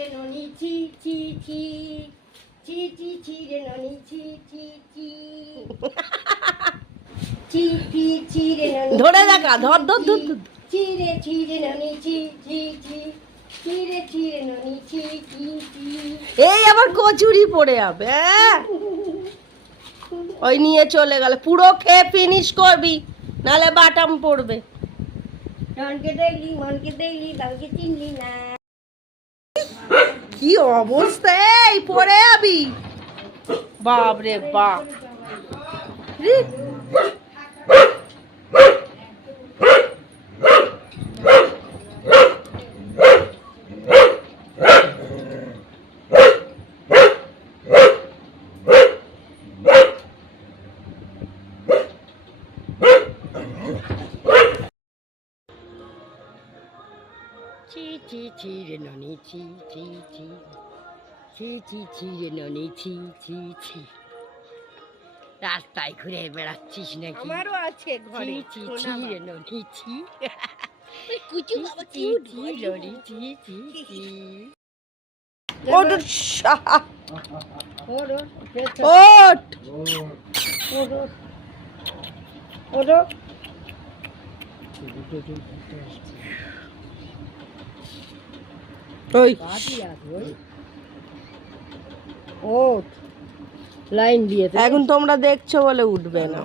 ননি ছি ছি ছি ছি ছি ছি রে ননি ছি ছি ছি ছি ছি ছি রে ননি ধরে দেখা ধর ধর ধর ছি রে ননি ছি ছি ছি ছি রে ননি ছি ছি ছি। এই আবার কচুরি পড়ে যাবে ওই নিয়ে চলে গেল পুরো খেয়ে ফিনিশ করবি নালে বাটাম পড়বে। মনকে দেখলি কাউকে চিনলি না। কি অবস্থা এই পড়ে যাবি বাপ রে বাপ রে। ছি ছি ছি রে ননি ছি ছি ছি ছি ছি ছি রে ননি ছি ছি ছি। রাস্তায় ঘুরে বেড়াচ্ছিস নাকি? আমারও আছে ঘরে ছি ছি রে ননি ছি কুচু বাবা ছি ছি ননি ছি ছি ছি। ওঠ ওই লাইন দিয়ে এখন তোমরা দেখছো বলে উঠবে না।